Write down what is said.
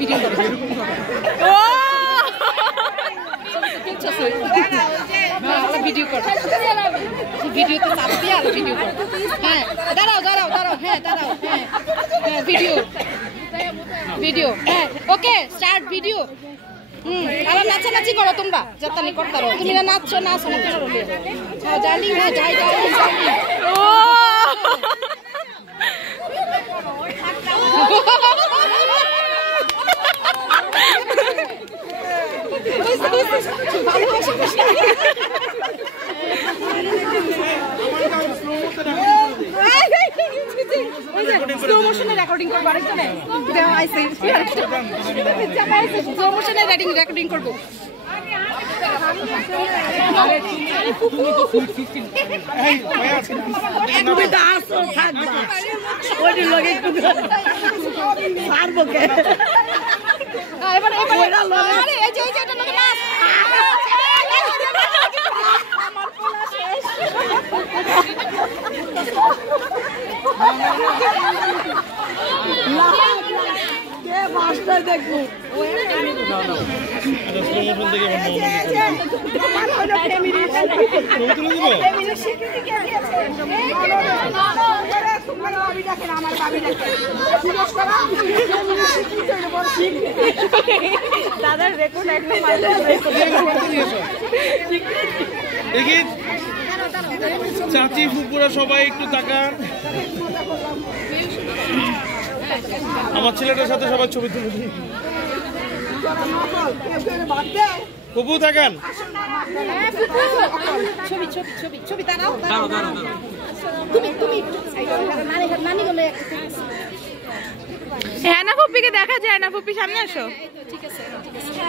video করো ও video করো ভিডিওতে চাপ দিয়ে আর ভিডিও করো হ্যাঁ দাঁড়াও দাঁড়াও দাঁড়াও হ্যাঁ দাঁড়াও হ্যাঁ হ্যাঁ ভিডিও ভিডিও হ্যাঁ ওকে স্টার্ট ভিডিও আর নাচানাচি করো তোমরা যাতানি করতে পারো তুমি না নাচছো নাচো না করো হ্যাঁ জানি হ্যাঁ যাই যাই জানি ও রেকর্ডিং করবো আরেকজনে রেকর্ডিং করবো দেখবো দাদার রেকর্ড দেখি চাচি ফুপুরা সবাই একটু তাকান আমার ছেলেটার সাথে সবাই ছবি তুলে দিই ফুপু তাকান ছবি ছবি ছবি ছবি দাঁড়াও দাঁড়াও দাঁড়াও তুমি তুমি নানি বলে হ্যাঁ না ফুপিকে দেখা যায় না ফুপি সামনে আসো ঠিক আছে ঠিক আছে